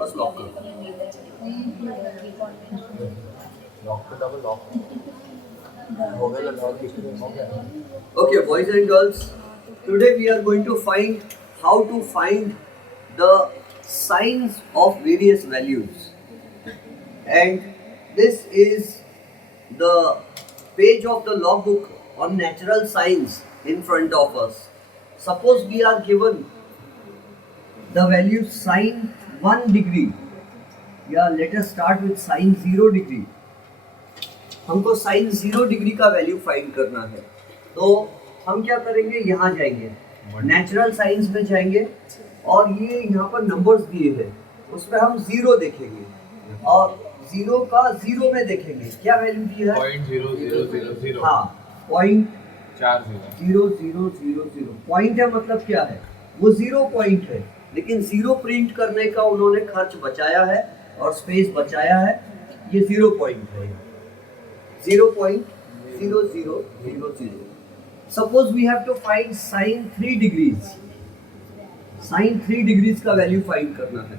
बस लॉक कर लॉक पे डबल लॉक हो गया लॉक किसने हो गया. Okay, boys and girls, today we are going to find how to find the signs of various values. And this is the page of the logbook on natural science in front of us. Suppose we are given the value sine 1 degree. Yeah, let us start with sine 0 degree. हमको sign 0 degree का value find करना है. तो हम क्या करेंगे, यहाँ जाएंगे, नेचुरल साइंस में जाएंगे और ये यहाँ पर नंबर्स दिए हैं, उसमें हम 0 देखेंगे और 0 का 0 में देखेंगे क्या वैल्यू दिया है. 0.0000. हाँ, 0.40. पॉइंट है, मतलब क्या है, वो 0 पॉइंट है, लेकिन 0 प्रिंट करने का उन्होंने खर्च बचाया है और स्पेस बचाया है. ये 0 पॉइंट है, 0.0000. Suppose we have to find sin 3 degrees. sin 3 degrees का वैल्यू फाइंड करना है.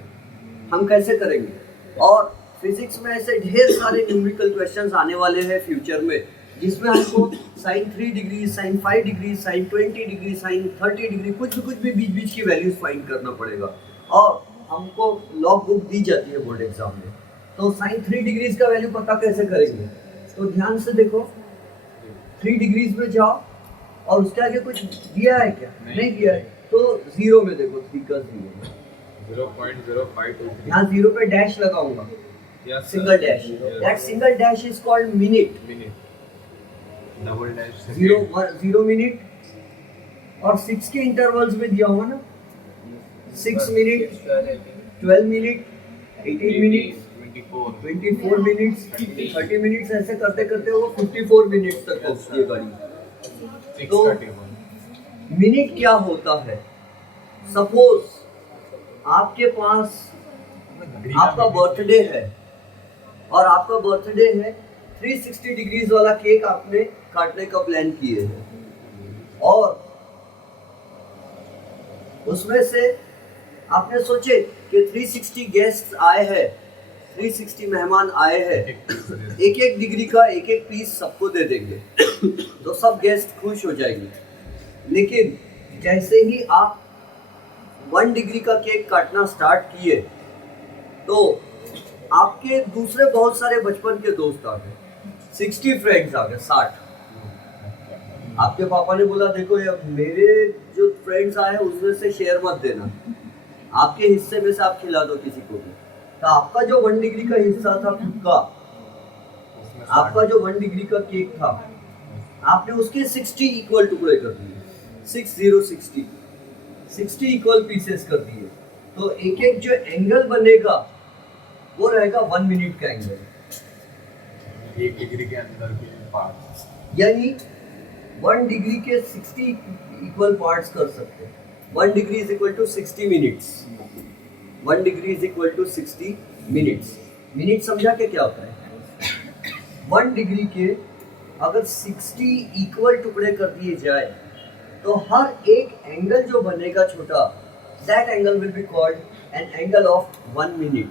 हम कैसे करेंगे, और फिजिक्स में ऐसे ढेर सारे न्यूमेरिकल क्वेश्चंस आने वाले हैं फ्यूचर में, जिसमें हमको sin 3 degree, sin 5 degree, sin 20 degree, sin 30 degree, कुछ भी बीच की वैल्यूज फाइंड करना पड़ेगा. और हमको लॉग बुक दी जाती है बोर्ड एग्जाम में. तो sin 3 डिग्रीज का वैल्यू पता कैसे करेंगे, तो ध्यान से देखो, 3 डिग्रीज में जाओ और उसके आगे कुछ दिया है क्या, नहीं दिया है, तो 0 में देखो, 3 का 0, 0.0523. यहाँ 0 पे डैश लगाऊंगा, single dash. That single dash is called minute. Double dash 0 minute और 6 के इंटरवल्स में दिया होगा ना, 6 minute, 12 minute, 18 minute, 24 minutes, 30 minutes, ऐसे करते करते वो 54 मिनट्स तक पहुंचती है गाड़ी. तो मिनट क्या होता है, सपोज आपके पास आपका बर्थडे है और आपका बर्थडे है 360 डिग्रीज वाला केक आपने काटने का प्लान किए हैं, और उसमें से आपने सोचे कि 360 गेस्ट आए हैं, 360 मेहमान आए हैं, एक डिग्री का एक पीस सबको दे देंगे तो सब गेस्ट खुश हो जाएंगे. लेकिन जैसे ही आप 1 डिग्री का केक काटना स्टार्ट किए तो आपके दूसरे बहुत सारे बचपन के दोस्त आ गए, 60 फ्रेंड्स आ गए, 60. आपके पापा ने बोला, देखो ये मेरे जो फ्रेंड्स आए हैं उसमें से शेयर मत देना, आपके हिस्से में से आप खिला दो किसी को भी. तो आपका जो 1 डिग्री का हिस्सा था खुद का, आपका जो 1 डिग्री का केक था, आपने उसके 60 इक्वल टुकड़े कर दिए, 60 इक्वल पीसेस कर दिए. तो एक जो एंगल बनेगा वो रहेगा 1 मिनट का एंगल. 1 डिग्री के अंदर के पार्ट्स, यानी 1 डिग्री के 60 इक्वल पार्ट्स कर सकते हैं. 1 degree is equal to 60 minutes. 1 degree is equal to 60 minutes. Minute समझा के क्या होता है, 1 डिग्री के अगर 60 इक्वल टुकड़े कर दिए जाए तो हर एक एंगल जो बनेगा छोटा, that angle will be called an angle of 1 minute.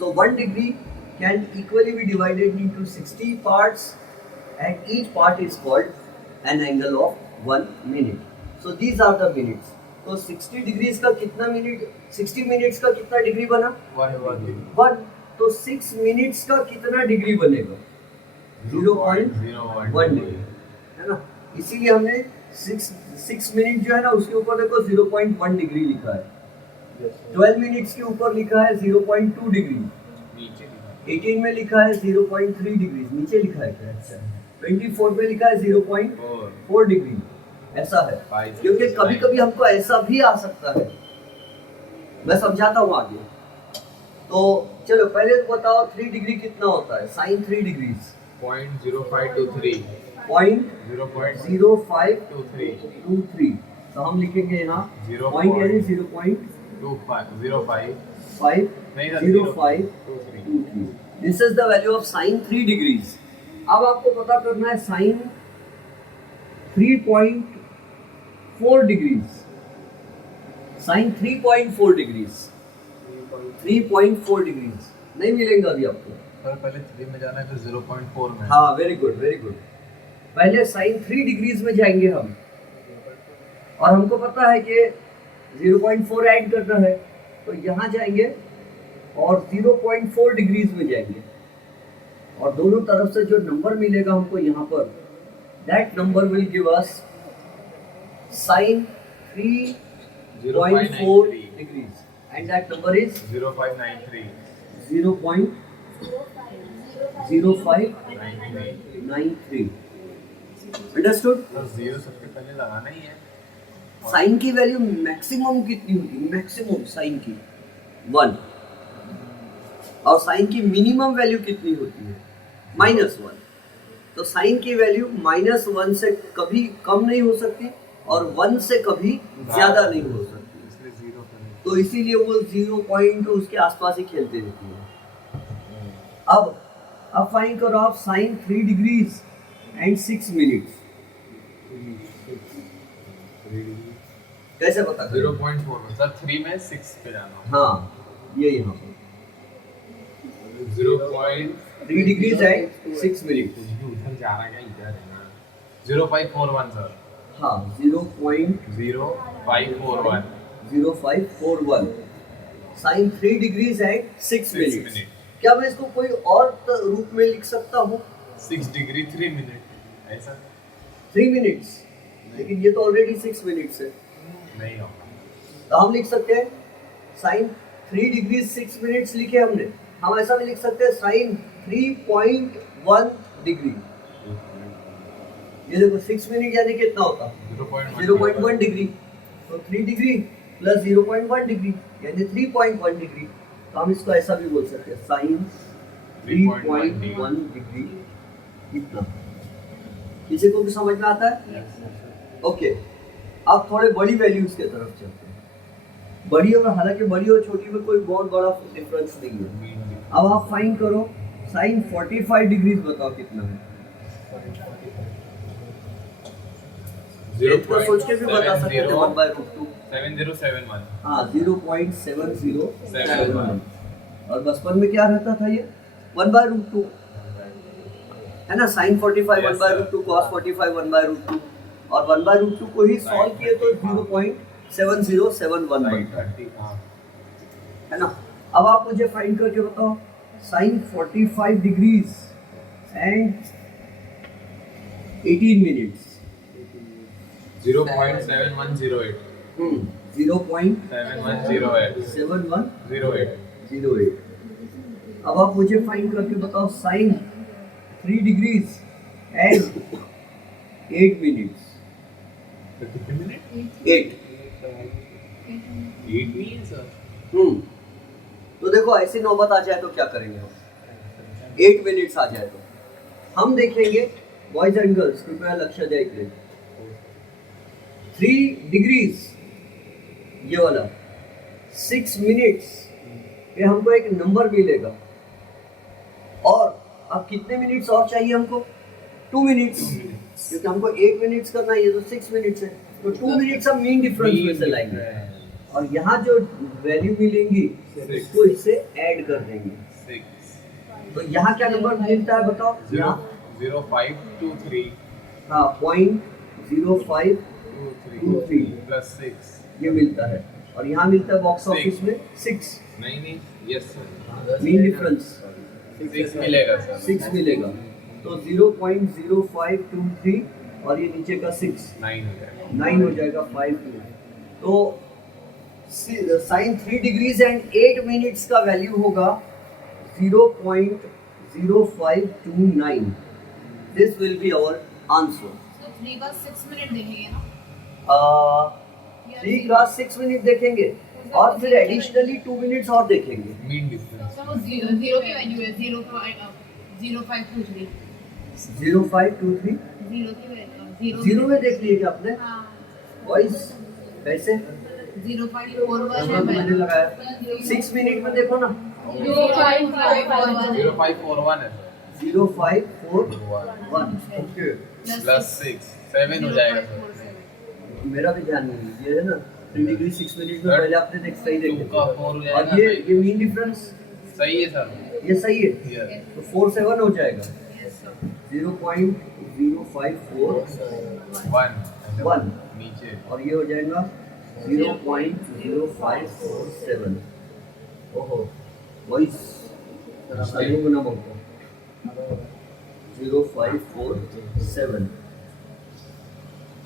So 1 degree can equally be divided into 60 parts and each part is called an angle of 1 minute. So these are the minutes. तो 60 degrees का कितना minute, 60 minutes का कितना degree बना, 1. तो 6 minutes का कितना degree बनेगा, 0.01 डिग्री, है ना. इसीलिए हमने 6 मिनट जो है ना उसके ऊपर देखो 0.1 डिग्री लिखा है. 12 मिनट्स के ऊपर लिखा है 0.2 डिग्री, 18 में लिखा है 0.3 डिग्री, नीचे लिखा है क्या, 24 में लिखा है 0.4 डिग्री. ऐसा है क्योंकि कभी कभी हमको ऐसा भी आ सकता है, मैं समझाता हूँ आगे. तो चलो पहले तो बताओ 3 डिग्री कितना होता है, साइन 3 डिग्रीज 0.0523. 0.0523. तो हम लिखेंगे यहाँ पॉइंट यानी 0.0523. This is the value of sine 3 degrees. अब आपको पता करना है sine 3.4 degrees. Sine 3.4 degrees 3.4 degrees नहीं मिलेंगे अभी आपको। सर पहले 3 में जाना है फिर 0.4 में। हाँ वेरी गुड वेरी गुड। पहले साइन 3 डिग्रीज में जाएंगे हम, और हमको पता है कि 0.4 ऐड करना है, तो यहाँ जाएंगे और 0.4 डिग्रीज में जाएंगे, और दोनों तरफ से जो नंबर मिलेगा हमको यहाँ पर, that number will give us sine 3.4 degrees, and that number is 0593 0.0593। Understood? तो 0 सबसे पहले लगाना ही है। साइन की वैल्यू मैक्सिमम कितनी होती है? मैक्सिमम साइन की 1, और साइन की मिनिमम वैल्यू कितनी होती है? -1। तो साइन की वैल्यू -1 से कभी कम नहीं हो सकती और 1 से कभी ज्यादा नहीं हो सकती, इसलिए 0 करें। तो इसीलिए वो 0 पॉइंट उसके आसपास ही खेलते रहती है। अब फाइंड करो आप साइन 3 डिग्रीज एंड 6 मिनट्स। कैसे पता करें? 0.4 में सर 3 में 6 पे जाना। हाँ ये यहाँ पर 3 डिग्रीज एंड 6 मिनट्स। उधर जा रहा है इधर है ना। 0541 सर। हाँ 0541 0541 sine 3 degrees and 6 minutes. Minute. क्या मैं इसको कोई और रूप में लिख सकता हूँ? 6 डिग्री 3 मिनट ऐसा 3 मिनट्स, लेकिन ये तो ऑलरेडी 6 मिनट्स है, नहीं होगा। तो हम लिख सकते हैं साइन 3 डिग्रीज 6 मिनट्स लिखे हमने। हम ऐसा भी लिख सकते हैं साइन 3.1 डिग्री। ये देखो 6 मिनट यानी कितना होता? 0.1 डिग्री। तो 3 डिग्री प्लस 0.1 डिग्री यानी 3.1 डिग्री। तो हम इसको ऐसा भी बोल सकते हैं साइन 3.1 डिग्री कितना। किसी को भी समझ में आता है? ओके अब थोड़े बड़ी वैल्यूज के तरफ चलते हैं। बड़ी और हालांकि बड़ी और छोटी में कोई बहुत बड़ा डिफरेंस नहीं है। अब आप फाइंड करो साइन 45 डिग्रीज, बताओ कितना है? इतना सोच के भी बता सकते थे 1/√2। 7071। हाँ 0.7071। और बचपन में क्या रहता था ये 1/√2 है ना। साइन 45 1/√2, कॉस 45 1/√2, और 1/√2 को ही सॉल्व किए तो 0.7071 बनता है ना। अब आप मुझे फाइंड करके बताओ साइन 45 डिग्रीज एंड 18 मिनट्स। 0.7108 0.7108। अब आप मुझे फाइंड करके बताओ साइन 3 डिग्रीज एंड 8 मिनट्स। 8 नहीं है सर। तो देखो ऐसी नौबत आ जाए तो क्या करेंगे हम? 8 मिनट्स आ जाए तो हम देखेंगे, बॉयज एंड गर्ल्स कृपया लक्ष्य दें इकडे। 3 डिग्रीज ये वाला 6 मिनट्स पे हमको एक नंबर मिलेगा, और अब कितने मिनट्स और चाहिए हमको? 2 मिनट्स, क्योंकि हमको 8 मिनट्स करना है, ये तो 6 मिनट्स है, तो 2 मिनट्स हम मीन डिफरेंस में से लाएंगे, और यहाँ जो वैल्यू मिलेंगी उसको इससे ऐड कर देंगे। तो यहाँ क्या नंबर मिलता है बताओ? 0523 हाँ 0.0523 प्लस 6 ये मिलता है, और यहाँ मिलता है बॉक्स ऑफिस में 6 नहीं यस सर मीन डिफरेंस 6 मिलेगा सर 6 मिलेगा। तो 0.0523 और ये नीचे का 6 9 हो जाएगा 5। तो साइन 3 डिग्रीज एंड 8 मिनट्स का वैल्यू होगा 0.0529। This will be our answer. 3 का 6 मिनट देखेंगे ना? 3 का 6 मिनट देखेंगे और फिर एडिशनली 2 मिनट्स और देखेंगे। मीन डिफरेंस तो वो 0 की वैल्यू है 0523 0523 0 की वैल्यू 0 में देख लिए क्या आपने? हाँ वॉइस कैसे? 0541 है मैंने लगाया 6 मिनट में देखो ना 0541 है 0541 प्लस 6 7 हो जाएगा सर मेरा भी ध्यान नहीं, ये है ना 3 डिग्री 6 मिनट में पहले आपने सही टू देखा का 4 हो और जाएगा ये मीन डिफरेंस सही है सर ये सही है ये तो 4 7 हो जाएगा Yes, sir. 0.054 1 नीचे और ये हो जाएगा 0.0547 ओहो वही सही गुना बोलता 0547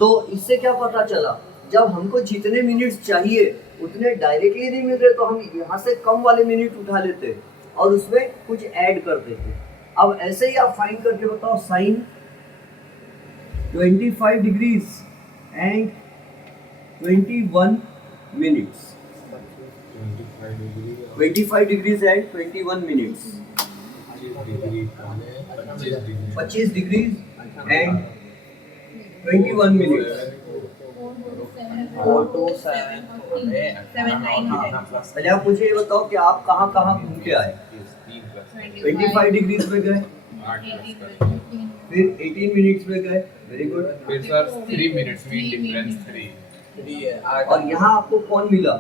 तो इससे क्या पता चला जब हमको जितने मिनट्स चाहिए उतने डायरेक्टली नहीं मिल रहे तो हम यहाँ से कम वाले मिनट उठा लेते और उसमें कुछ ऐड कर देते अब ऐसे ही आप फाइंड करके बताओ sine 25 degrees and 21 minutes 25 degrees and 21 minutes 25 degrees and 21 minutes 4 2 7 पहले आप मुझे ये बताओ कि आप कहाँ कहाँ घूम के आए 25 डिग्रीज में गए फिर 18 मिनट्स में गए वेरी गुड फिर सर 3 मिनट्स मीन डिफरेंस 3 और यहाँ आपको कौन मिला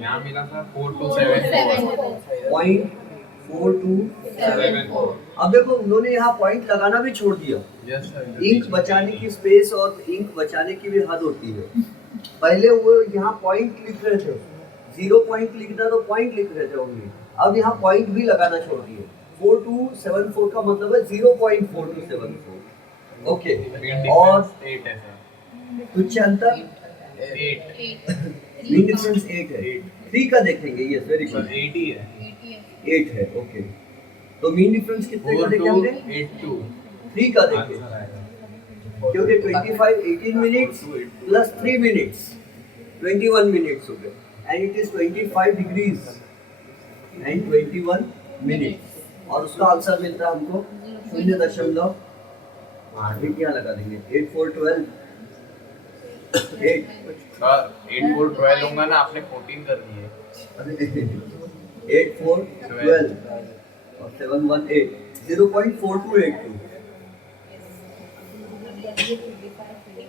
यहाँ मिला सर 4 2 7 पॉइंट 4274 अब देखो उन्होंने यहाँ पॉइंट लगाना भी छोड़ दिया यस सर इंक बचाने की स्पेस और इंक बचाने की भी हद होती है पहले वो यहाँ पॉइंट लिख रहे थे 0 पॉइंट लिखना तो पॉइंट लिख रहे थे ओनली अब यहाँ पॉइंट भी लगाना छोड़ दिए 4274 का मतलब है 0.4274 ओके और 8 है सर कुछ अंतर 8 मीन डिफरेंस 8 है 3 का देखेंगे यस वेरी सर गुड 8 ही है 8 है ओके तो मीन डिफरेंस कितने का 4 देखे 2 हमने 8 2 3 का देखे क्योंकि 25 18 मिनट्स प्लस 3 मिनट्स 21 मिनट्स हो गए and it is 25 degrees and 21 minutes और उसका आंसर मिलता है हमको 0.8 यहाँ लगा देंगे 8 4 12 8 सर 8 4 12 होगा ना आपने 14 कर दिए 8 4 12 और 7 1 8 0.4282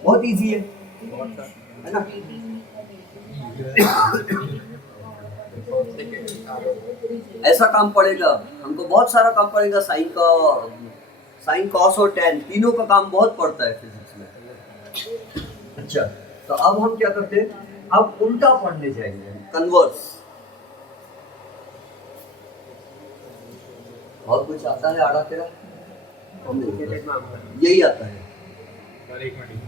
बहुत इजी है ना ऐसा काम पड़ेगा हमको बहुत सारा काम पड़ेगा साइन कॉस और टेन तीनों का काम बहुत पड़ता है फिजिक्स में अच्छा तो अब हम क्या करते हैं अब उल्टा पढ़ने जाएंगे कन्वर्स और कुछ आता है आड़ा तेरा यही आता है सर एक मिनट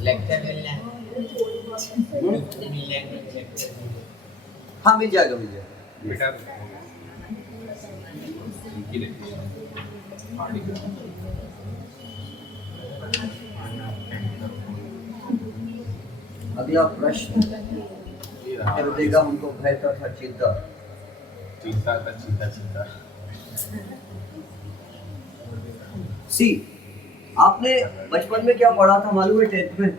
लेक्चर मिलना है हाँ मिल जाएगा बेटा की ले पानी का अगला प्रश्न ये रहा कर देगा हमको भय तथा चिंता चिंता का चिंता चिंता सी आपने बचपन में क्या पढ़ा था मालूम है 10th में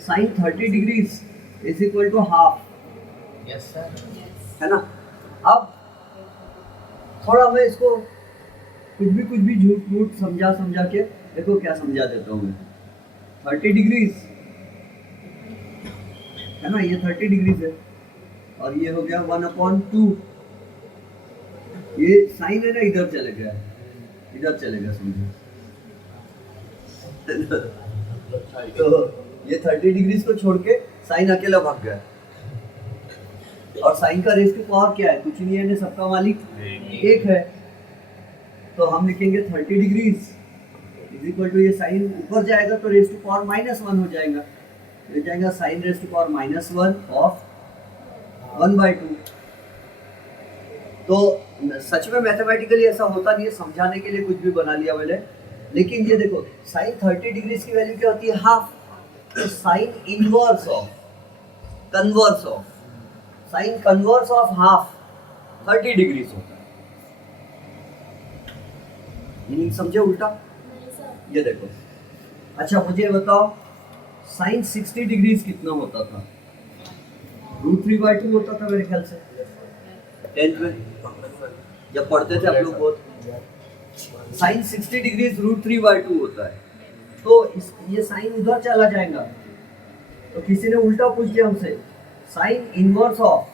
sine 30 degrees is equal to half yes sir है ना अब थोड़ा मैं इसको कुछ भी झूठ मूठ समझा के देखो क्या समझा देता हूँ मैं 30 डिग्रीज है ना ये 30 डिग्रीज है और ये हो गया 1/2 ये साइन है ना इधर चले गया समझो तो ये 30 डिग्रीज को छोड़ के साइन अकेला भाग गया और साइन का रेस टू पावर क्या है कुछ नहीं है ना सबका मालिक एक है तो हम लिखेंगे 30 डिग्रीज इज इक्वल टू ये साइन ऊपर जाएगा तो रेस टू पावर -1 हो जाएगा ये जाएगा sine raise to power -1 of 1/2 तो सच में मैथमेटिकली ऐसा होता नहीं है समझाने के लिए कुछ भी बना लिया मैंने लेकिन ये देखो साइन 30 डिग्रीज की वैल्यू क्या होती है हाफ तो sign inverse of converse of sine converse of half 30 degrees होता है मीनिंग समझे उल्टा ये देखो अच्छा मुझे बताओ साइन 60 डिग्रीज कितना होता था √3/2 होता था मेरे ख्याल से 10th में जब पढ़ते थे आप लोग बहुत। साइन 60 डिग्रीज √3/2 होता है, तो ये साइन उधर चला जाएगा। तो किसी ने उल्टा पूछ दिया हमसे, साइन इनवर्स ऑफ,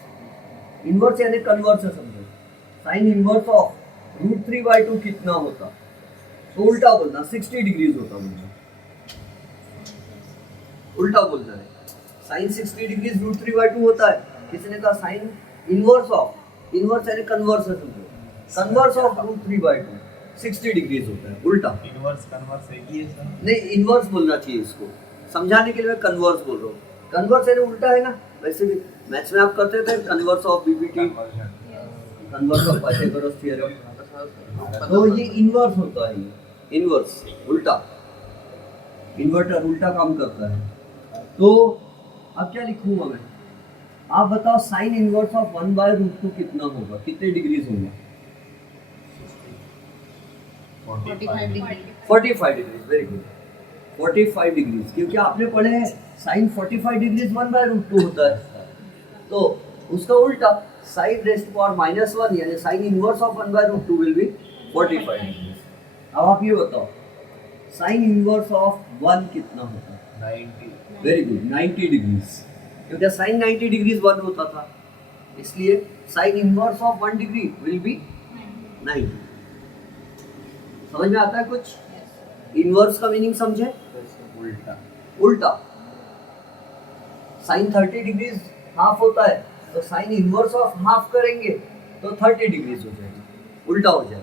इनवर्स यानी कन्वर्स है समझो, साइन इनवर्स ऑफ √3/2 कितना होता? तो उल्टा बोलना 60 डिग्रीज होता मुझे, उल्टा बोलना है। साइन 60 डिग्रीज √3/2 होता है। किसी ने कहा साइन इनवर्स ऑफ, इनवर्स यानी कन्वर्स है समझो, कन्वर्स ऑफ √3/2 60 डिग्रीज होता है, उल्टा। इनवर्स कन्वर्स एक ही है सर। नहीं, इनवर्स बोलना चाहिए इसको, समझाने के लिए मैं कन्वर्स बोल रहा हूँ। कन्वर्स यानी उल्टा है ना, वैसे भी मैथ्स में आप करते थे converse of BPT, converse of Pythagoras theorem. तो ये इनवर्स होता है, ये इनवर्स उल्टा, इन्वर्टर उल्टा काम करता है। तो अब क्या लिखूंगा मैं, आप बताओ साइन इनवर्स ऑफ 1/√2 कितना होगा, कितने डिग्रीज होगा? 45 degree. 45 degrees, very good, 45 degrees, क्योंकि आपने पढ़े हैं साइन 45 डिग्रीज 1/√2 होता है। तो उसका उल्टा साइन रेस्ट पावर -1 यानी sign inverse of 1/√2 will be 45 degrees. अब आप ये बताओ साइन इनवर्स ऑफ 1 कितना होता है? 90। वेरी गुड, 90 डिग्रीज, क्योंकि साइन 90 डिग्रीज 1 होता था, इसलिए sign inverse of 1 degree will be 90। समझ में आता है कुछ? इनवर्स का मीनिंग समझे? उल्टा। उल्टा। साइन 30 डिग्रीज हाफ होता है, तो साइन इनवर्स ऑफ हाफ करेंगे तो 30 डिग्रीज हो जाएगा, उल्टा हो जाएगा।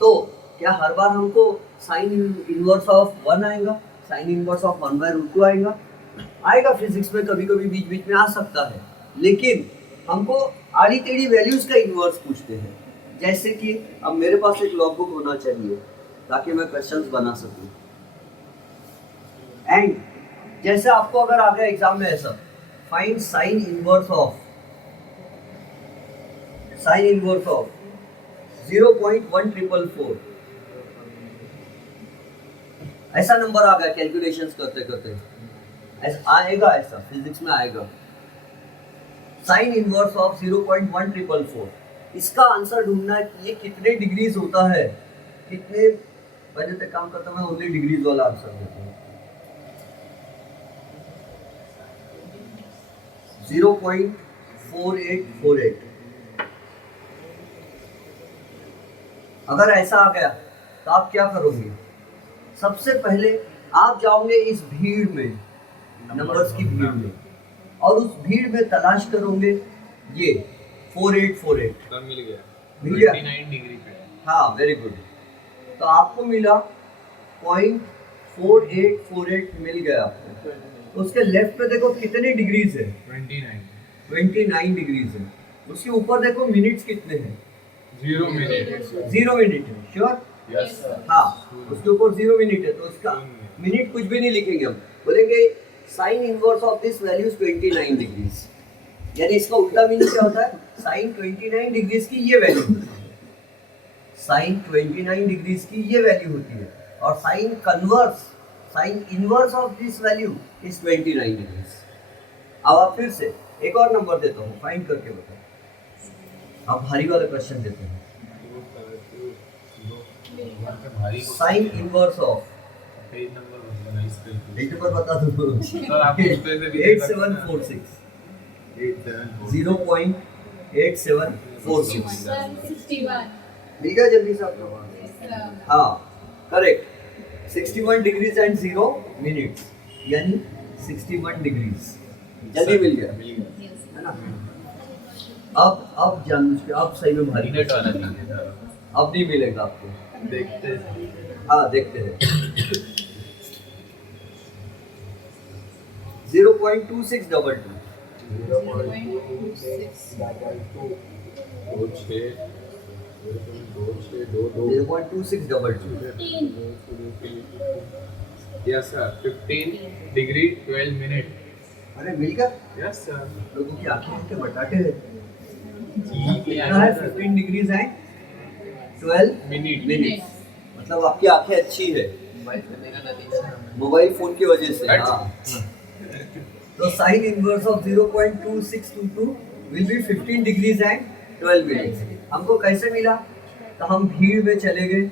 तो क्या हर बार हमको साइन इनवर्स ऑफ 1 आएगा, साइन इनवर्स ऑफ 1/√2 आएगा? आएगा, फिजिक्स में कभी कभी बीच बीच में आ सकता है, लेकिन हमको आड़ी टेढ़ी वैल्यूज का इनवर्स पूछते हैं। जैसे कि अब मेरे पास एक लॉग बुक होना चाहिए ताकि मैं क्वेश्चंस बना सकूं। एंड जैसे आपको अगर आ गया एग्जाम में ऐसा, फाइंड साइन इनवर्स ऑफ 0.1444, ऐसा नंबर आ गया कैलकुलेशंस करते करते, ऐसा आएगा, ऐसा फिजिक्स में आएगा साइन इनवर्स ऑफ 0.1444। इसका आंसर ढूंढना है कि ये कितने डिग्रीज होता है, कितने, पहले तक काम करता मैं ओनली डिग्रीज वाला आंसर देता हूँ। 0.4848। अगर ऐसा आ गया तो आप क्या करोगे? सबसे पहले आप जाओगे इस भीड़ में, नंबर्स की भीड़ में, और उस भीड़ में तलाश करोगे ये 4848। तब मिल गया, मिल गया? 29 डिग्री पे। हाँ, वेरी गुड। तो आपको मिला 0.4848 मिल गया आपको। तो उसके लेफ्ट पे देखो कितने डिग्रीज है? 29 डिग्रीज है। उसके ऊपर देखो मिनट्स कितने हैं? 0 मिनट। 0 मिनट है, श्योर? Yes sir. हाँ, उसके ऊपर 0 मिनट है, तो उसका मिनट कुछ भी नहीं लिखेंगे हम, बोलेंगे sign inverse of this value is 29 degrees. यानी इसका उल्टा मीनिंग क्या होता है? साइन 29 डिग्रीज की ये वैल्यू होती है, साइन 29 डिग्रीज की ये वैल्यू होती है, और sine converse, sine inverse of this value is 29 degrees. अब आप फिर से एक और नंबर देता हूँ, फाइंड करके बताओ। अब भारी वाला क्वेश्चन देते हैं, sign inverse of, page number बताना इस पे। एक नंबर बता दो सर आप उस पे से भी 8746 0.8746 61। मिल गया जल्दी से आपको? हाँ, करेक्ट। 61 डिग्रीज एंड 0 मिनट्स, यानी 61 डिग्रीज, जल्दी मिल गया, है ना? अब जान बुझ के, अब सही में भारी मिनट वाला नहीं है सर। अब नहीं मिलेगा आपको। देखते हैं। हाँ, देखते हैं। 0.2622 0.2622 यस सर। 15 degree 12 minute. अरे मिल गया? Yes sir. लोगों की आंखें के बटाटे हैं। ठीक कितना है? 15 डिग्रीज एंड 12 मिनट्स। मतलब आपकी आंखें अच्छी है मोबाइल करने का नतीजा। मोबाइल फोन की वजह से। हाँ, तो sign inverse of 0.2622 will be 15 degrees and 12 minutes. हमको कैसे मिला? तो हम भीड़ में चले गए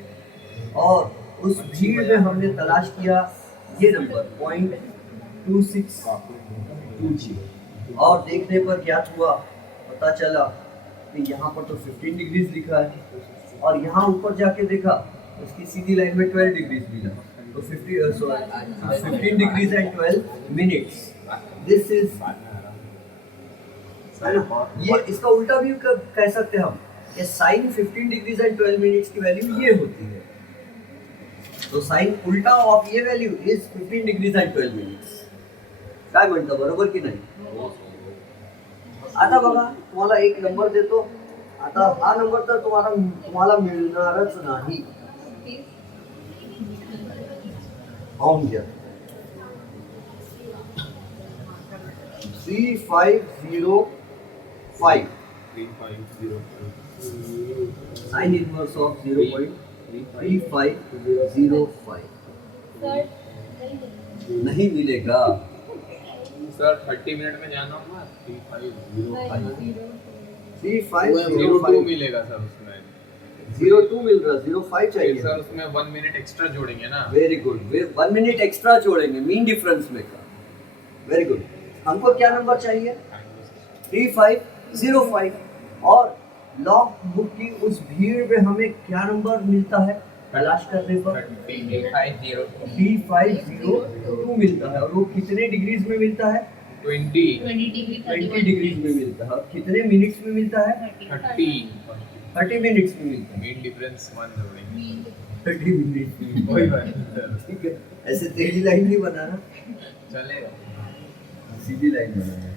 और उस भीड़ में हमने तलाश किया ये नंबर 0.2622 और देखने पर ज्ञात हुआ, पता चला कि यहाँ पर तो 15 डिग्रीज लिखा है और यहाँ ऊपर जाके देखा उसकी सीधी लाइन में 12 डिग्रीज मिला। तो 15 degrees and 12 minutes. This is है ना, ये इसका उल्टा भी कह सकते हैं हम कि साइन 15 डिग्रीज एंड 12 मिनट्स की वैल्यू ये होती है। तो साइन उल्टा ऑफ ये value is 15 degrees and 12 minutes. काय म्हणता, बरोबर की नाही? आता बघा, तुम्हाला एक नंबर देतो। आता हा नंबर तर तुम्हाला मिळणारच नाही। पाहून घ्या 3505 साइन इनवर्स ऑफ 0.3505 नहीं मिलेगा सर 30 मिनट में जाना होगा 3505 02 मिलेगा सर उसमें 02 मिल रहा, 05 चाहिए सर उसमें 1 मिनट एक्स्ट्रा जोड़ेंगे ना। वेरी गुड, 1 मिनट एक्स्ट्रा जोड़ेंगे मीन डिफरेंस में का। Very good. हमको क्या नंबर चाहिए? 3505 और लॉग बुक की उस भीड़ में हमें क्या नंबर मिलता है तलाश करने पर? 3502 मिलता है और वो कितने डिग्रीज में मिलता है? 20 डिग्रीज में मिलता है। और कितने मिनट्स में मिलता है? 30 मिनट्स में मिलता है। मेन डिफरेंस 1 जोड़ेंगे 30 मिनट्स में। वही बात है सर। ठीक है, ऐसे टेढ़ी लाइन नहीं बनाना, चलेगा सीधी लाइन बनाना है।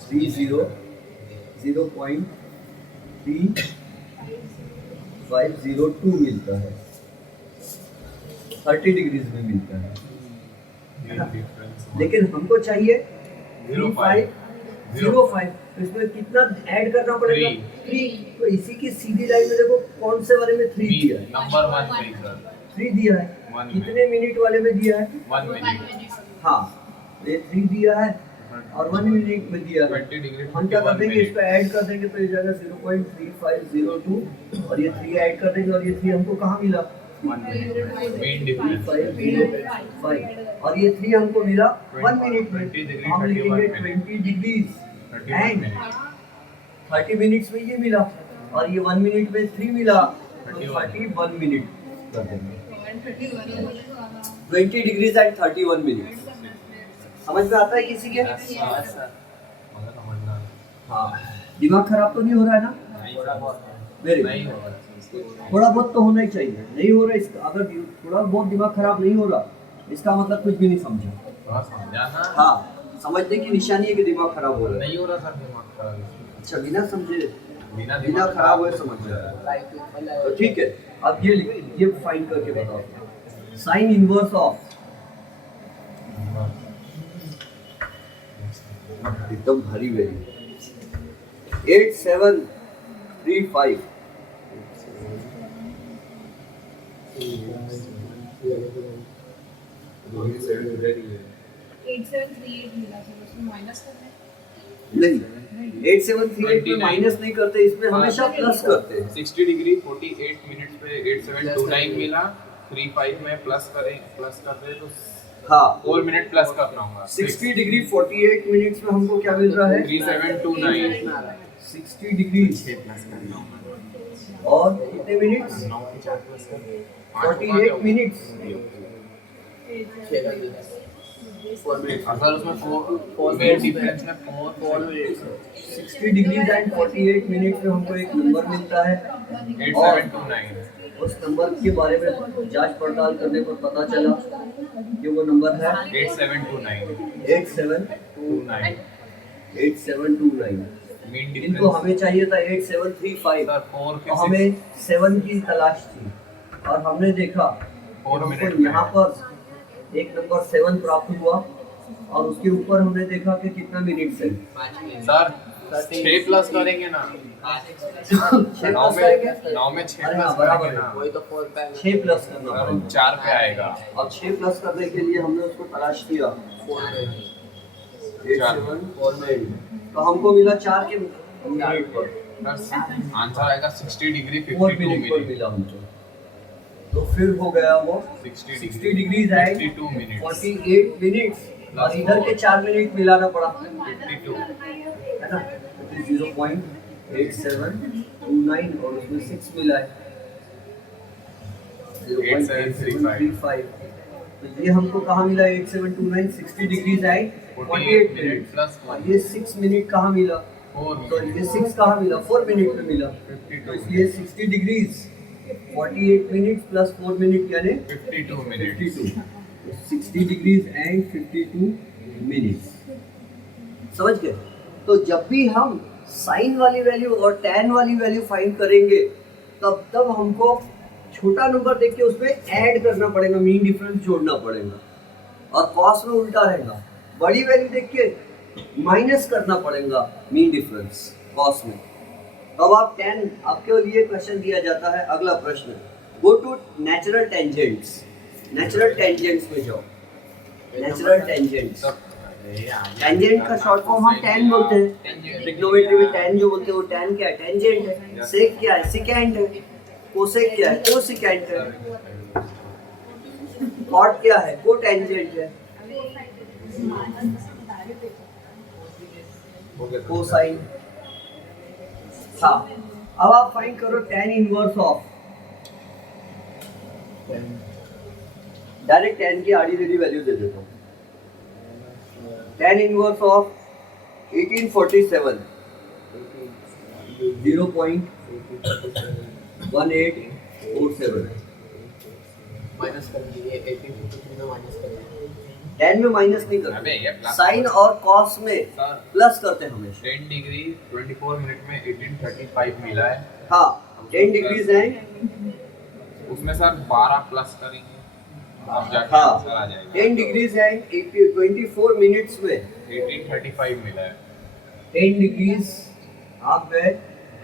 0.3502 मिलता है, 30 डिग्रीज में मिलता है। मेन डिफरेंस लेकिन हमको चाहिए 05 05। तो इसमें कितना ऐड करना पड़ेगा? 3। तो इसी की सीधी लाइन में देखो कौन से वाले में 3 दिया है? नंबर 1 सही सर 3 दिया है। 1 कितने मिनट वाले में दिया है? 1 मिनट हाँ, ये 3 दिया है और 1 मिनट में दिया है। 20 डिग्री हम क्या कर देंगे, इसको ऐड कर देंगे तो ये जाएगा 0.3502 और ये 3 ऐड कर देंगे और ये 3 हमको कहाँ मिला? 1 मिनट मेन डिफरेंस 3505 और ये 3 हमको मिला 1 मिनट में। 20 डिग्री, हम लिखेंगे 31 20 डिग्रीज 31 एंड मिनट 30 मिनट्स में ये मिला और ये 1 मिनट में 3 मिला तो 31 मिनट कर देंगे। 20 डिग्रीज एंड 31 मिनट्स। समझ में आता है किसी के? हाँ सर मुझे समझना है। हाँ, दिमाग खराब तो नहीं हो रहा है ना? वेरी नहीं होगा थोड़ा बहुत तो होना ही चाहिए। नहीं हो रहा इसका, अगर थोड़ा बहुत दिमाग खराब नहीं हो रहा इसका मतलब कुछ भी नहीं समझा। थोड़ा समझाना। हाँ, समझने की निशानी है कि दिमाग खराब हो रहा है। नहीं हो रहा सर दिमाग खराब अच्छा, बिना समझे बिना बिना खराब हुए समझ जा रहा है। तो ठीक है, अब ये फाइंड करके बताओ साइन इनवर्स ऑफ एकदम भारी वेरी 8735 8738 मिला सर, उसमें माइनस करना है। नहीं, 8738 में माइनस नहीं करते, इसमें हमेशा प्लस करते हैं। 60 डिग्री 48 मिनट्स पे 8729 मिला 35 में प्लस कर दे तो हाँ, 4 मिनट प्लस करना होगा 60 डिग्री 48 मिनट्स में हमको क्या मिल रहा है? 3729 60 डिग्री और कितने मिनट्स? 9 के 4 प्लस कर 48 मिनट्स। अगर उसमें 4 मिनट डिफरेंस में 4 मिनट 60 डिग्रीज एंड 48 मिनट्स में हमको एक नंबर मिलता है 8729 उस नंबर के बारे में जांच पड़ताल करने पर पता चला कि वो नंबर है 8729 8729। मीन इनको डिफरेंस हमें चाहिए था 8735 सर 4 के और हमें 7 की तलाश थी और हमने देखा 4 मिनट हमको यहाँ पर एक नंबर 7 प्राप्त हुआ और उसके ऊपर हमने देखा कि कितना मिनट्स है। सर 6 प्लस करेंगे ना 6 प्लस करेंगे? 9 में 6 अरे हाँ, प्लस बराबर करेंगे है। ना वही तो 4 पे 6 प्लस करना सर पड़ेगा 4 पे आएगा और 6 प्लस करने के लिए हमने उसको तलाश किया 4 पे 87 तो हमको मिला 4 के मिनट पर, आंसर आएगा 60 डिग्री 4 52 मिनट पर मिनट। मिला हमको। तो फिर हो गया वो 60 डिग्रीज एंड 52 मिनट 48 मिनट्स, और इधर के 4 मिनट मिलाना पड़ा, 52 है ना। 0.8729 और उसमें 6 मिला है 0.8735। तो ये हमको कहाँ मिला 8729, 60 डिग्रीज एंड 48 मिनट प्लस और ये 6 मिनट कहाँ मिला, 4 तो ये 6 कहाँ मिला 4 मिनट में मिला। तो इसलिए 60 डिग्रीज 48 मिनट प्लस 4 मिनट यानी 52 मिनट 52, 60 डिग्रीज एंड 52 मिनट्स। समझ गए। तो जब भी हम साइन वाली वैल्यू और टैन वाली वैल्यू फाइंड करेंगे तब हमको छोटा नंबर देख के उसमें ऐड करना पड़ेगा, मीन डिफरेंस जोड़ना पड़ेगा, और कॉस में उल्टा रहेगा, बड़ी वैल्यू देख के माइनस करना पड़ेगा मीन डिफरेंस कॉस में। अब आप टैन, आपके लिए क्वेश्चन दिया जाता है, अगला प्रश्न, go to natural tangents. Natural tangents में जाओ, नेचुरल टेंजेंट्स। टेंजेंट का शॉर्ट फॉर्म हम टैन बोलते हैं, ट्रिग्नोमेट्री में टैन जो बोलते हैं वो टैन क्या है, टेंजेंट है। सेक क्या है, सिकेंट है। कोसेक क्या है, कोसिकेंट है। कॉट क्या है, कोटेंजेंट है। कोसाइन। हाँ, अब आप फाइंड करो tan inverse of, direct tan की आड़ी टेढ़ी वैल्यू दे देता हूँ। Tan inverse of 1847 0.1847। माइनस कर दीजिए 18 में माइनस कर दीजिए। टैन में माइनस नहीं अबे ये करते, प्लस साइन और कॉस में सर प्लस करते हैं हमेशा। 10 डिग्री 24 मिनट में 1835 मिला है। हाँ, 10 डिग्रीज एंड उसमें सर 12 प्लस करेंगे अब जाके हाँ, आंसर आ जाएगा। 10 डिग्रीज एंड 24 मिनट्स में 1835 मिला है। 10 डिग्रीज आप गए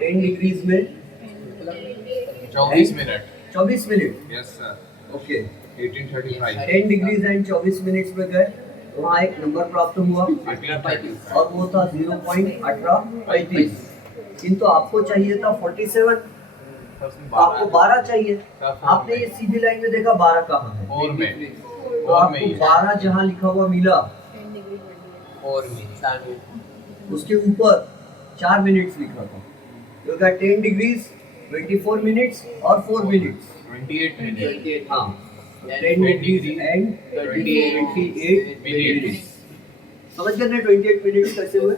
10 डिग्रीज में 24 minute 24 minute. Yes sir okay, 1835 10 degrees and 24 minutes में गए, वहाँ एक नंबर प्राप्त हुआ 1835 और वो था 0.1835। किंतु आपको चाहिए था 47, तो आपको 12 चाहिए। आपने ये सीधी लाइन में देखा 12 कहाँ है, और में तो आपको 12 जहाँ लिखा हुआ मिला और में उसके ऊपर 4 मिनट्स लिखा था, तो क्या 10 डिग्रीज 24 मिनट्स और 4 मिनट्स। 28 मिनट हाँ, 10 डिग्रीज एंड 28 मिनट्स। समझ गए ना 28 मिनट्स कैसे हुए।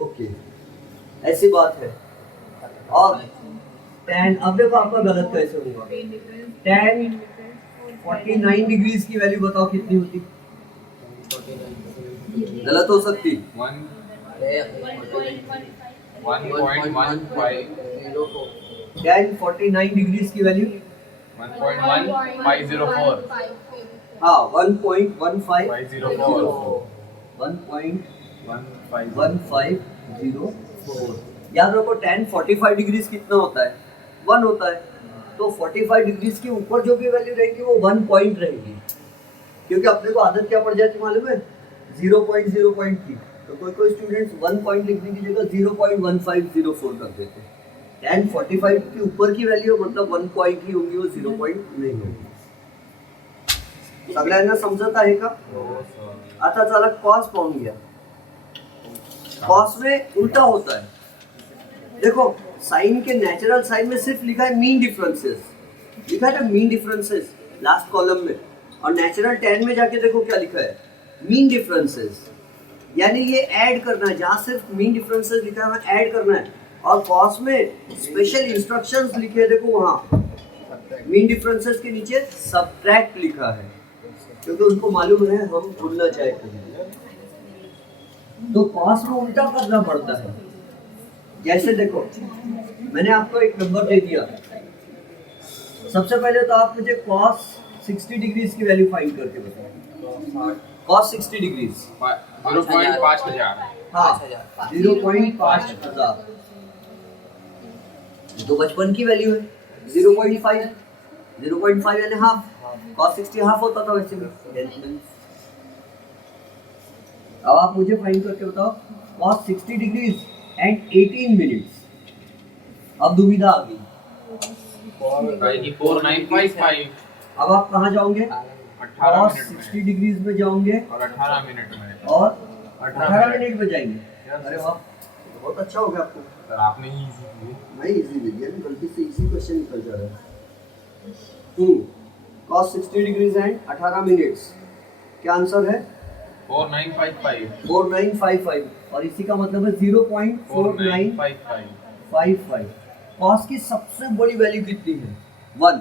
ओके, ऐसी बात है। और tan, अब देखो आपका गलत कैसे होगा। tan 49 डिग्रीज की वैल्यू बताओ कितनी होती, गलत हो सकती। 1.15 tan 49 डिग्रीज की वैल्यू 1.1504 हाँ 1.1504 1.1504 1.1504। याद रखो tan 45 डिग्रीज कितना होता है, 1 होता है। तो 45 डिग्रीज के ऊपर जो भी वैल्यू रहेगी वो 1 पॉइंट रहेगी, क्योंकि अपने को आदत क्या पड़ जाती मालूम है, 0 पॉइंट की। तो कोई स्टूडेंट्स 1 पॉइंट लिखने की जगह 0.1504 कर देते हैं। tan 45 के ऊपर की वैल्यू मतलब 1 पॉइंट ही होगी, वो 0 पॉइंट नहीं होगी। सगळ्यांना समजत आहे का। आता चला कॉस पाहून घ्या। कॉस में उल्टा होता है। देखो साइन के नेचुरल साइन में सिर्फ लिखा है मीन डिफरेंसेस, लिखा है ना मीन डिफरेंसेस लास्ट कॉलम में, और नेचुरल टैन में जाके देखो क्या लिखा है, मीन डिफरेंसेस। यानी ये ऐड करना है, जहाँ सिर्फ मीन डिफरेंसेस लिखा है वहाँ ऐड करना है। और कॉस में स्पेशल इंस्ट्रक्शंस लिखे हैं, देखो वहाँ मीन डिफरेंसेस के नीचे सब्ट्रैक्ट लिखा है, क्योंकि उनको मालूम है हम भूलना चाहते हैं। तो कॉस में उल्टा करना पड़ता है। जैसे देखो मैंने आपको एक नंबर दे दिया, सबसे पहले तो आप मुझे cos 60 डिग्रीज की वैल्यू फाइंड करके बताओ। cos 60 डिग्रीज 0.5000 हाँ 0.5000, तो बचपन की वैल्यू है 0.5 यानी हाफ। cos 60 हाफ होता था वैसे भी। अब आप मुझे फाइंड करके बताओ cos 60 डिग्रीज एंड 18 मिनट्स। अब दुविधा आ गई, आएगी 4955 अब आप कहाँ जाओगे? 18 cos मिनट 60 में डिग्रीज में जाओगे और 18 मिनट में और 18 18 मिनट में जाएंगे। Yes. अरे वाह, बहुत अच्छा हो गया आपको। सर आपने ही इजी किए। नहीं इजी दे दिया, गलती से इजी क्वेश्चन निकल जा रहा है। cos 60 डिग्रीज एंड 18 मिनट्स, क्या आंसर है? 4955 4955, और इसी का मतलब है 0.4955। 4955 cos की सबसे बड़ी वैल्यू कितनी है? 1,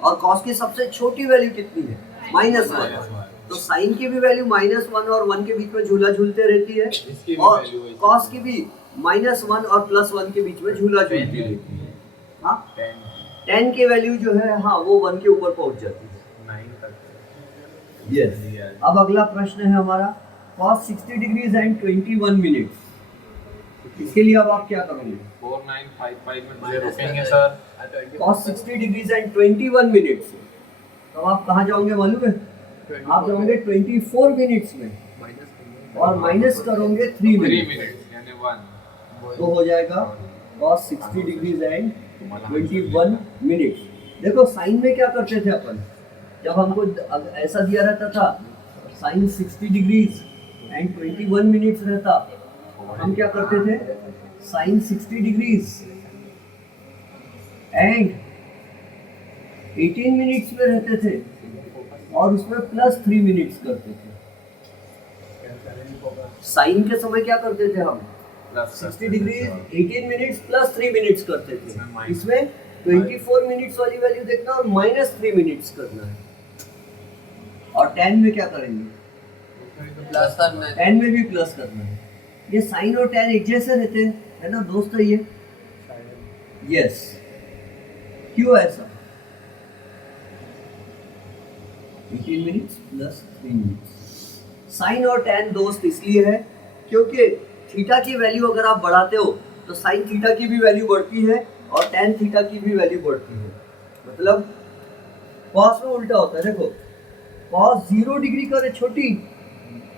और cos की सबसे छोटी वैल्यू कितनी है? -1। तो साइन की भी वैल्यू -1 और 1 के बीच में झूला झूलते रहती है, इसकी भी और वैल्यू है cos की भी -1 और +1 के बीच में झूला झूलती रहती है। हाँ, 10 tan की वैल्यू जो है, हाँ, वो 1 के ऊपर पहुंच जाती है। 9 तक यस। अब अगला प्रश्न है हमारा cos 60 डिग्रीज एंड 21 मिनट्स। इसके लिए अब आप क्या करोगे? 4955 में मुझे रुकेंगे sir. cos 60 degrees and 21 minutes, तो आप कहाँ जाओगे मालूम है? आप जाओगे 24 मिनट्स में और माइनस करोगे 3 3 मिनट, मिनट यानी 1 तो हो जाएगा cos 60 डिग्रीज एंड 21 मिनट्स। देखो साइन में क्या करते थे अपन, जब हमको ऐसा दिया रहता था साइन 60 डिग्रीज एंड 21 मिनट्स रहता, हम क्या करते थे? साइन 60 डिग्रीज एंड 18 मिनट्स में रहते थे और उसमें +3 मिनट्स करते थे। साइन के समय क्या करते थे हम? 60 डिग्रीज 18 मिनट्स +3 मिनट्स करते थे। इसमें 24 मिनट्स वाली वैल्यू देखना और -3 मिनट्स करना है। और tan में क्या करेंगे? प्लस करना है। tan में भी प्लस करना है। ये साइन और tan एक जैसे रहते हैं, है ना दोस्त? है ये? यस। क्यों ऐसा? 18 मिनट्स +3 मिनट्स। साइन और tan दोस्त इसलिए है क्योंकि थीटा की वैल्यू अगर आप बढ़ाते हो तो साइन थीटा की भी वैल्यू बढ़ती है और tan थीटा की भी वैल्यू बढ़ती है। मतलब cos में उल्टा होता है। देखो cos 0 डिग्री करे छोटी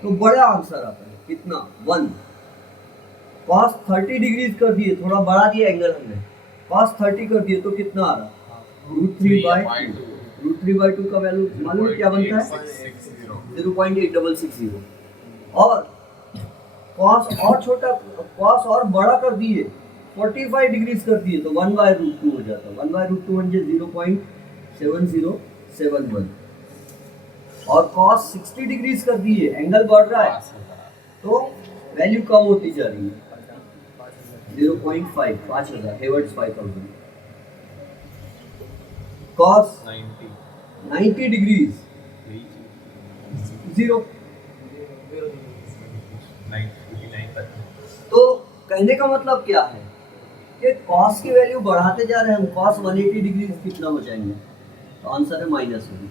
तो बड़ा आंसर आता है, कितना? 1। cos 30 डिग्रीज कर दिए, थोड़ा बढ़ा दिया एंगल हमने, cos 30 कर दिए तो कितना आ रहा? √3/2। √3/2 का वैल्यू मालूम है क्या बनता है? 0.8660। और cos और छोटा, cos और बड़ा कर दिए, 45 डिग्रीज कर दिए तो 1/√2 हो जाता है। 1/√2 म्हणजे 0.7071। और cos 60 डिग्रीज कर दिए, एंगल बढ़ रहा है तो वैल्यू कम होती जा रही है, 0.5, 5000, हेवर्ट्स 5000। cos 90 degrees 0। तो कहने का मतलब क्या है कि cos की वैल्यू बढ़ाते जा रहे हैं हम। cos 180 डिग्री कितना हो जाएंगे? तो आंसर है -1।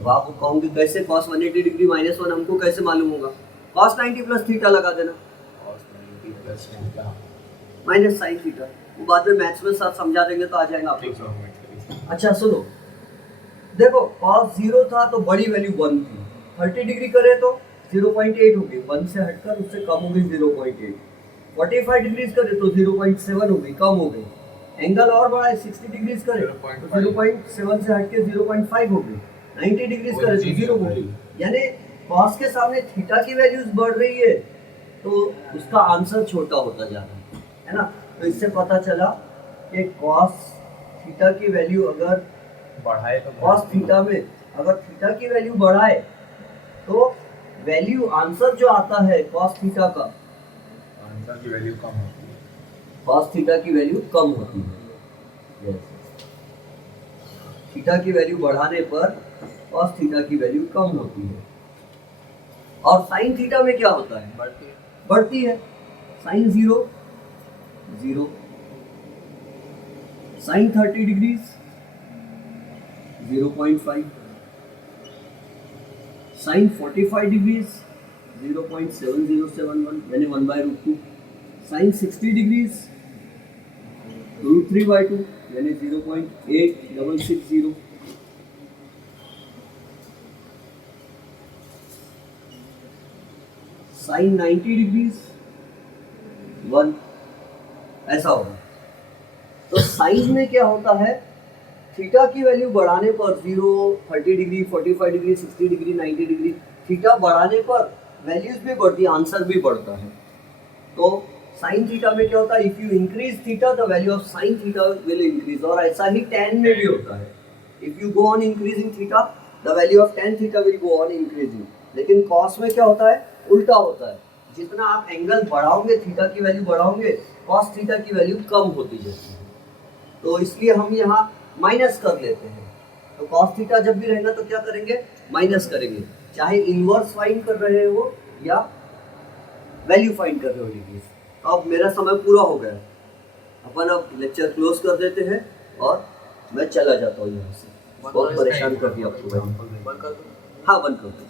अब आप कहोगे कैसे cos 180 डिग्री -1 हमको कैसे मालूम होगा? cos 90 प्लस थीटा लगा देना, माइनस साइन थीटा। वो बाद में मैथ्स में साथ समझा देंगे तो आ जाएगा आपको। अच्छा सुनो, देखो cos 0 था तो बड़ी वैल्यू 1 थी, 30 डिग्री करे तो 0.8 हो गई, 1 से हटकर उससे कम हो गई 0.8। 45 डिग्रीज करे तो 0.7 हो गई, कम हो गई। एंगल और बढ़ाए, 60 डिग्रीज करे तो 0.7 से हटके 0.5 हो गई। 90 डिग्रीज करे तो 0 हो गई। यानी cos के सामने थीटा की वैल्यूज बढ़ रही है तो उसका आंसर छोटा होता जा रहा है ना? तो इससे पता चला कि cos थीटा की वैल्यू अगर बढ़ाए तो cos थीटा में अगर थीटा की वैल्यू बढ़ाए तो वैल्यू आंसर जो आता है cos थीटा का, आंसर की वैल्यू कम होती है। cos थीटा की वैल्यू कम होती है। थीटा की वैल्यू बढ़ाने पर cos थीटा की वैल्यू कम होती है। और sin थीटा में क्या होता है? बढ़ती है। sin 0 0, sin 30 degrees 0.5, sin 45 degrees 0.7071 यानी 1/√2, sin 60 डिग्रीज √3/2 यानी 0.8660। साइन 90 डिग्रीज 1, ऐसा होगा। तो साइन में क्या होता है, थीटा की वैल्यू बढ़ाने पर 0, 30 degree, 45 degree, 60 degree, 90 degree, theta बढ़ाने पर वैल्यूज भी बढ़ती है, आंसर भी बढ़ता है। तो साइन थीटा में क्या होता है, if you increase theta the value of sine theta will increase, और ऐसा ही tan में भी होता है। If you go on increasing theta the value of tan theta will go on increasing. लेकिन कॉस में क्या होता है, उल्टा होता है, जितना आप एंगल बढ़ाओगे, थीटा की वैल्यू बढ़ाओगे, कॉस थीटा की वैल्यू कम होती जाती है। तो इसलिए हम यहाँ माइनस कर लेते हैं। तो कॉस थीटा जब भी रहेगा तो क्या करेंगे, माइनस करेंगे, चाहे इनवर्स फाइंड कर रहे हो या वैल्यू फाइंड कर रहे हो डिग्रीज। तो अब मेरा समय पूरा हो गया है, अपन अब लेक्चर क्लोज कर देते हैं और मैं चला जाता हूँ यहाँ से। बहुत परेशान कर दिया आपको मैंने। बंद कर दो। हाँ, बंद कर दो।